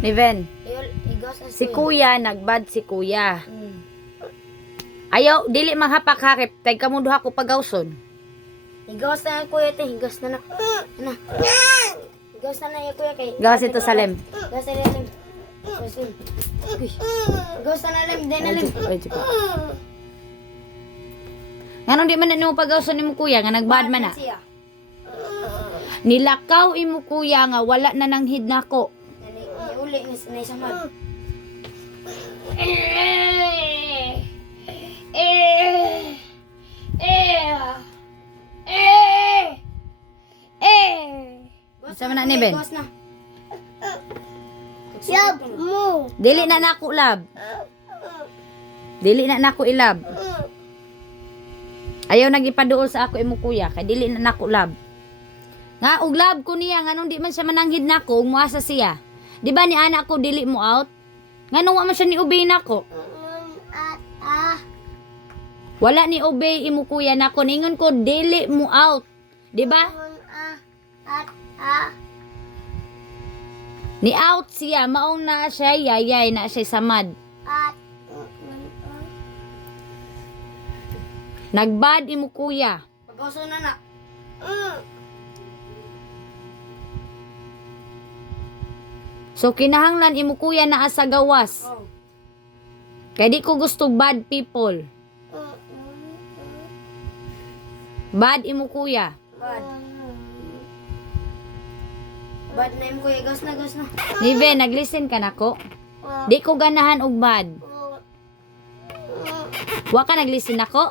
Niven, Igos na si kuya, nagbad si kuya. Mm. Ayaw, dili manghapak-hakip, tay kamo duha ko pagawson. Igos na kuya te, igos na na. Ano? Igos na na yung kuya kay. Gawas ito sa lem. Igos na lim. Igos na lim, din na lim. Ay, chico. Nganong di man na mo pagawson ni mo kuya, nga nagbad man na. Siya. Nilakaw imo kuya nga wala na nang hid nako. Uli ni sanay samad. Sama na ni Ben. Igos na. Yab mo. Dili na nako lab. Dili na nako ilab. Ayaw nagipaduol sa ako imo kuya kay dili na nako lab. Nga og lab ko niya nganong di man siya mananghid nako ug muasa siya. Di ba ni anak ko dili mo out? Nganong wa man siya ni obey nako? Wala ni obey imo kuya nako ningon ko dili mo out. Di ba? Ni out siya maong na siya yayay na siya samad. Nagbad imo kuya. Pagawso na na. So kinahanglan imo kuya naa sa gawas. Oh. Kay di ko gusto bad people. Bad imo kuya. Bad. Bad na yung kuya. Igos na, igos na. Nive, naglisten ka nako. Di ko ganahan og bad. Wa ka naglisten nako?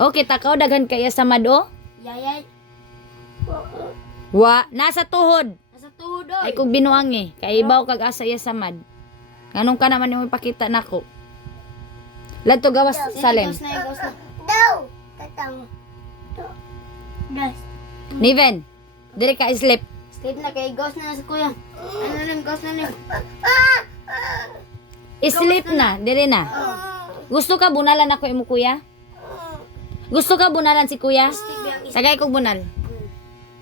Okay, takaw daghan kaya sa mado? Yayay. Wa, nasa tuhod. Nasa tuhod oy. Ay kog binuang eh. Kay ibaw kag asa iya samad. Nganong ka naman yung ipakita nako. Ladto gawas salem. Igos na, igos na. Daw. Tatang. Das. Niven, dire ka sleep. Sleep na kay igos na sa kuya. Ano na, igos na lim. Sleep na, dire na. Gusto ka bunalan ako imo kuya? Gusto ka bunalan si kuya? Stick ba ang isa? Sagay kog bunal.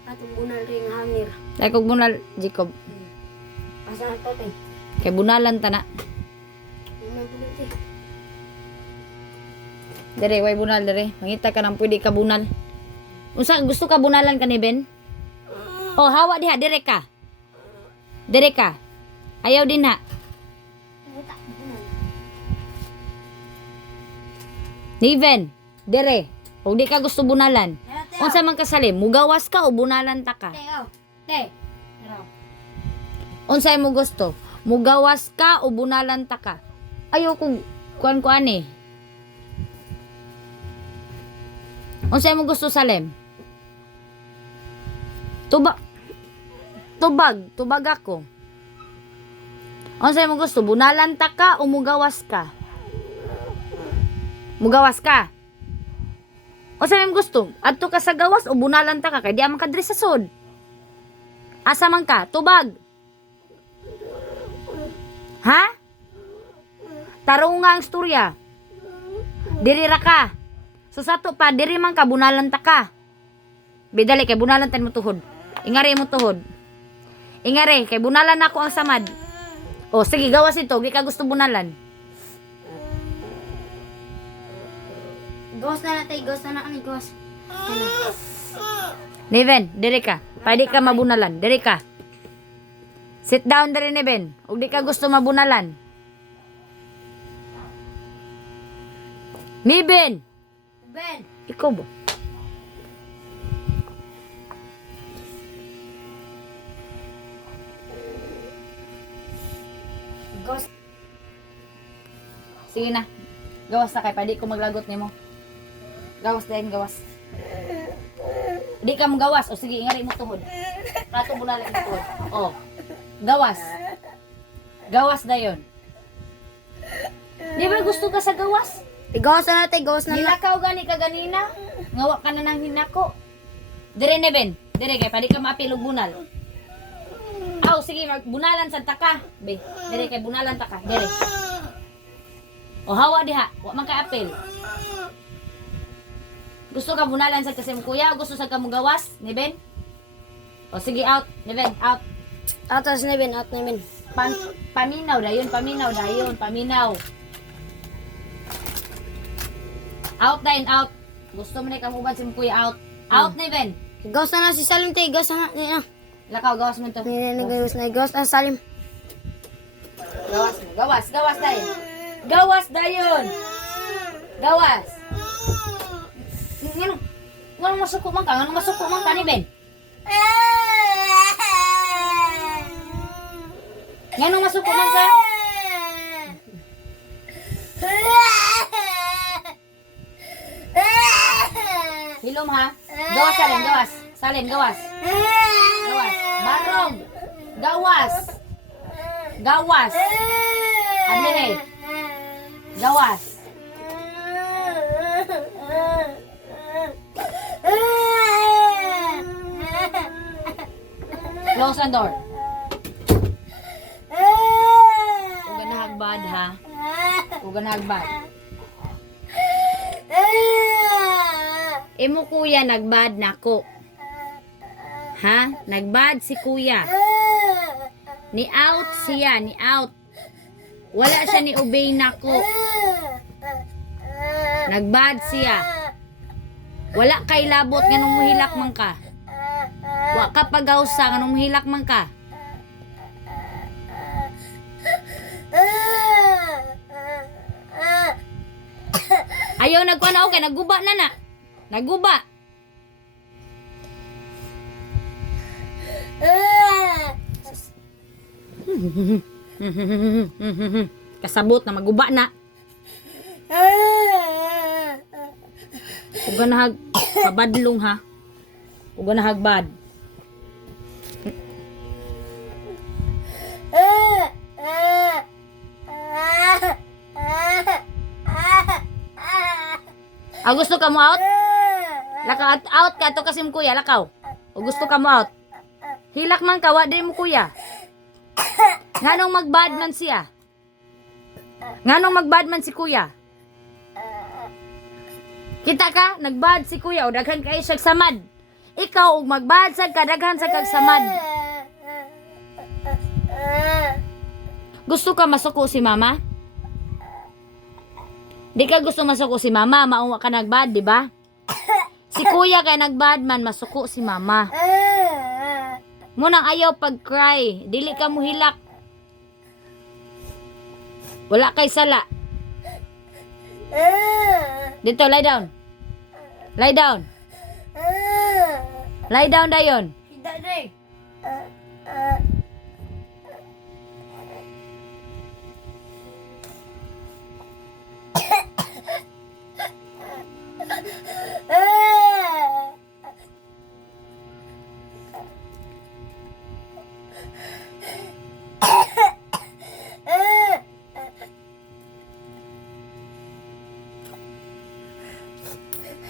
Atong bunal ring hangir. Sagay kog bunal, Jacob. Asa na to te? Kay bunalan ta na. Ano bulit te? Dire, way bunal dire. Mangita ka nang pwede ka bunal. Unsa gusto ka bunalan ka ni Ben? Oh, hawa diha, dire ka. Dire ka. Ayaw din ha. Niven, dire. O di ka gusto bunalan. Unsa man kasalim, mugawas ka o bunalan ta ka? Te, oh. Te. Pero. Unsay mo gusto? Mugawas ka o bunalan ta ka? Ayaw kong kuan eh. Unsay mo gusto salem? Tubag ako. Unsay mo gusto? Bunalan ta ka o mugawas ka? Mugawas ka. Unsay mo gusto? Adto ka sa gawas o bunalan ta ka kay di man ka diri sa sud. Asa man ka? Tubag. Ha? Tarong nga ang istorya. Diri ra ka. So sato pa diri man ka bunalan ta ka. Bidali kay bunalan tan mo tuhod. Ingari mo tuhod. Ingari kay bunalan ako ang samad. O sige gawas ito, gi ka gusto bunalan. Igos na na te, igos na na, igos. Neven, diri ka. Pwede ka mabunalan. Diri ka. Sit down diri Neven. Ug di ka gusto mabunalan. Neven, Ben. ikaw ba? Igos. Sige na. Gawas na kay pwede ko maglagot nimo. Gawas din, gawas. Di ka mo gawas. O sige, ingari mo tuhod. Prato bunalan mo tuhod. O. Gawas. Gawas na yun. Di ba gusto ka sa gawas? Igos na na te, igos na na. Nilakaw gani ka ganina. Ngawa ka na ng hinako. Dire Neven. Dire kay pwede ka maapil og bunal. Aw, sige, bunalan sa taka. Be, dire kay bunalan taka. Dire. O hawa diha. Wa man kay apil. Gusto ka bunalan sa kasi mo kuya o gusto sa ka mo gawas, Neven? O sige, out. Neven, out. Atas na bin, out na bin. Paminaw dayon, paminaw dayon, paminaw. Out dayon, out. Gusto mo na ikamuban si Kuya out. Out na Ben. Gawas na si Salim te, gawas na. Lakaw, gawas mo to. Gawas na Salim. Gawas dayon. Gawas dayon. Gawas. Ngano masuko man ka? Ngano masuko man ka ni Ben? Ngano masuko man ka? Hilom ha? Gawas salin, gawas. Salin, gawas. Gawas. Barong. Gawas. Gawas. Adlin gawas. Close ang door. Huwag na hagbad ha. Huwag na hagbad. Imo kuya nagbad nako. Ha? Nagbad si kuya. Ni out siya, ni out. Wala siya ni obey nako. Nagbad siya. Wala kay labot nganong muhilak man ka. Wa ka pagawsa nganong muhilak man ka. Ayaw nagkuana okay, nagguba na na. Nagguba. Kasabot na maguba na. Uga na hag pabadlong ha. Uga na hagbad. Gusto ka mo out? Lakaw out ka to kasi mo kuya, lakaw. O gusto ka mo out? Hilak man ka, wa din mo kuya. Nganong magbad man siya? Nganong magbad man si kuya? Kita ka, nagbad si kuya o daghan kayo siya samad. Ikaw og magbad sa kadaghan sa kagsamad. Gusto ka masuko si mama? Di ka gusto masuko si mama, mauwa ka nagbad, di ba? Si kuya kay nagbad man, masuko si mama. Munang ayaw pag-cry, dili ka muhilak. Wala kay sala. Dito, lie down. Lie down. Lie down dayon. Hindi.